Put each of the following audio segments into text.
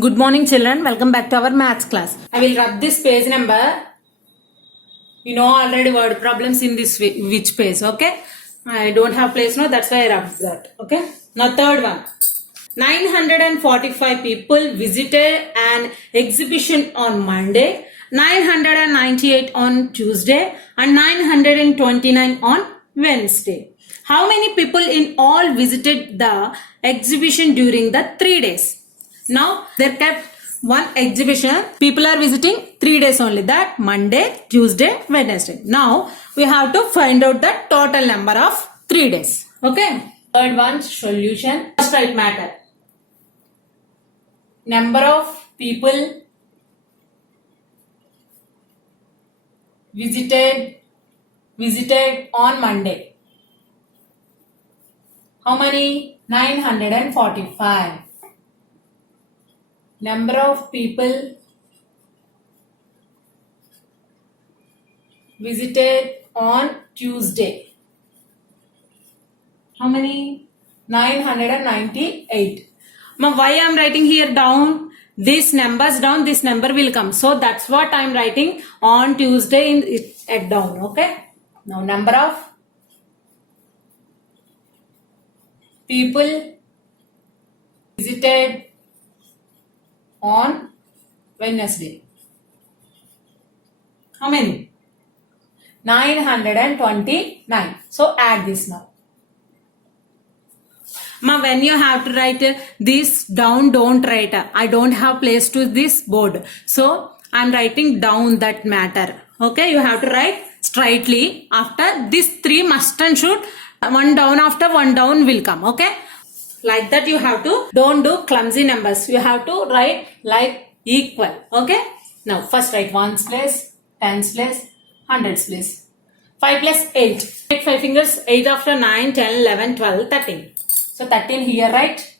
Good morning children, welcome back to our maths class. I will rub this page number. You know already word problems in this which page, okay? I don't have place now, that's why I rubbed that, okay? Now third one. 945 people visited an exhibition on Monday, 998 on Tuesday and 929 on Wednesday. How many people in all visited the exhibition during the 3 days? Now, they kept one exhibition. People are visiting 3 days only. That Monday, Tuesday, Wednesday. Now, we have to find out the total number of 3 days. Okay. Third one, solution. First write matter. Number of people visited on Monday. How many? 945. Number of people visited on Tuesday. How many? 998. Now why I am writing here down? These numbers down, this number will come. So that's what I am writing on Tuesday in it at down. Okay. Now number of people visited on Wednesday. How many? 929. So add this now. Ma, when you have to write this down, don't write. I don't have place to this board. So I am writing down that matter. Okay, you have to write straightly. After this 3 must and should, one down after one down will come. Okay. Like that you have to, don't do clumsy numbers. You have to write like equal. Okay. Now first write ones place, tens place, hundreds place. 5 plus 8. Take 5 fingers, 8 after 9, 10, 11, 12, 13. So 13 here write.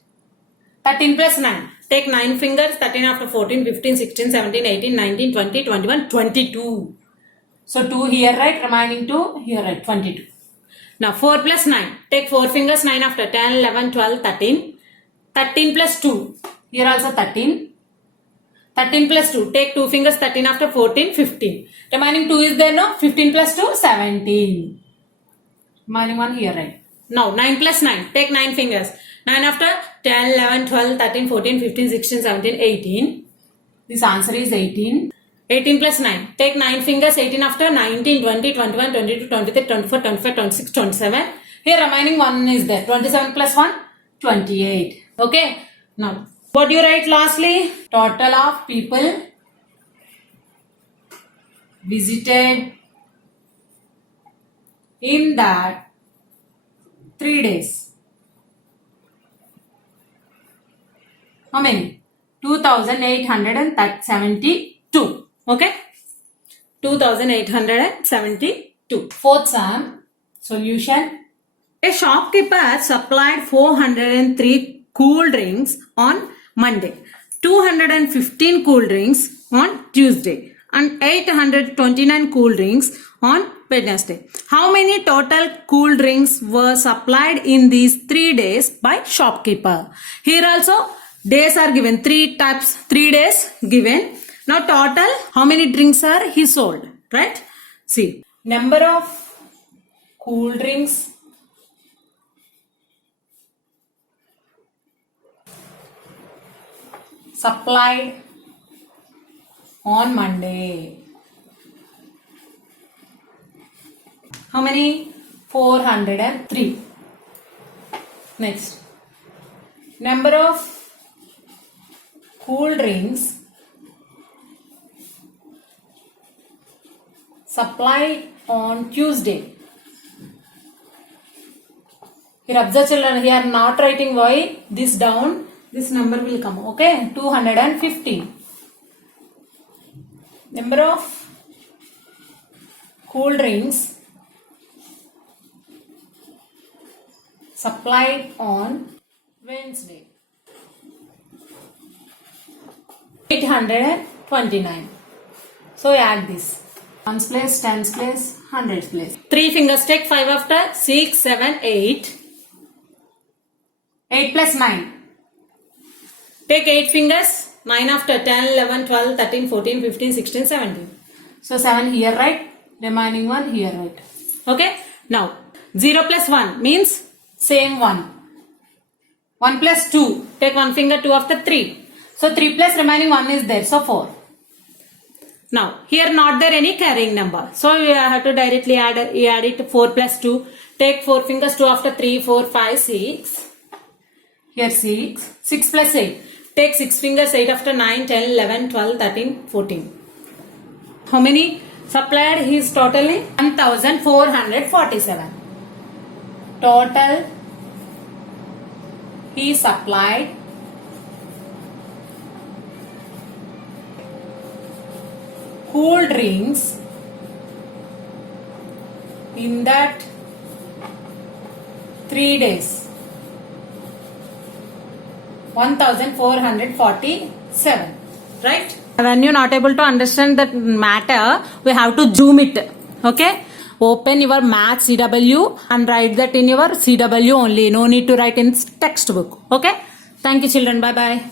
13 plus 9. Take 9 fingers, 13 after 14, 15, 16, 17, 18, 19, 20, 21, 22. So 2 here write, remaining 2 here write, 22. Now 4 plus 9. Take 4 fingers, 9 after 10, 11, 12, 13. 13 plus 2. Here also 13. 13 plus 2. Take 2 fingers, 13 after 14, 15. Remaining 2 is there, no? 15 plus 2, 17. Remaining 1 here, right? Now 9 plus 9. Take 9 fingers. 9 after 10, 11, 12, 13, 14, 15, 16, 17, 18. This answer is 18. 18 plus 9. Take 9 fingers, 18 after 19, 20, 21, 22, 23, 24, 25, 26, 27. Here remaining 1 is there. 27 plus 1, 28. Okay. Now, what do you write lastly? Total of people visited in that 3 days. How many? 2872. Okay. 2872. Fourth sum. Solution. A shopkeeper supplied 403 cool drinks on Monday, 215 cool drinks on Tuesday and 829 cool drinks on Wednesday. How many total cool drinks were supplied in these 3 days by shopkeeper? Here also days are given. 3 types, 3 days given. Now total, how many drinks are he sold, right? See, number of cool drinks supplied on Monday. How many? 403. Next, number of cool drinks supplied on Tuesday. Here observe children, here I am not writing why this down, this number will come. Okay, 215. Number of cool drinks supplied on Wednesday. 829. So add this. Ones place, tens place, hundreds place. 3 fingers, take 5 after 6, 7, 8. 8 plus 9. Take 8 fingers. 9 after 10, 11, 12, 13, 14, 15, 16, 17. So 7 here, right? Remaining one here, right? Okay. Now 0 plus 1 means same 1. 1 plus 2. Take one finger, 2 after 3. So 3 plus remaining 1 is there. So 4. Now here not there any carrying number. So you have to directly add it 4 plus 2. Take 4 fingers, 2 after 3, 4, 5, 6. Here 6. 6 plus 8. Take 6 fingers, 8 after 9, 10, 11, 12, 13, 14. How many supplied he is totally? 1447. Total he supplied cool drinks in that 3 days. 1447, right? When you're not able to understand that matter, we have to zoom it. Okay? Open your math CW and write that in your CW only. No need to write in textbook. Okay? Thank you, children. Bye bye.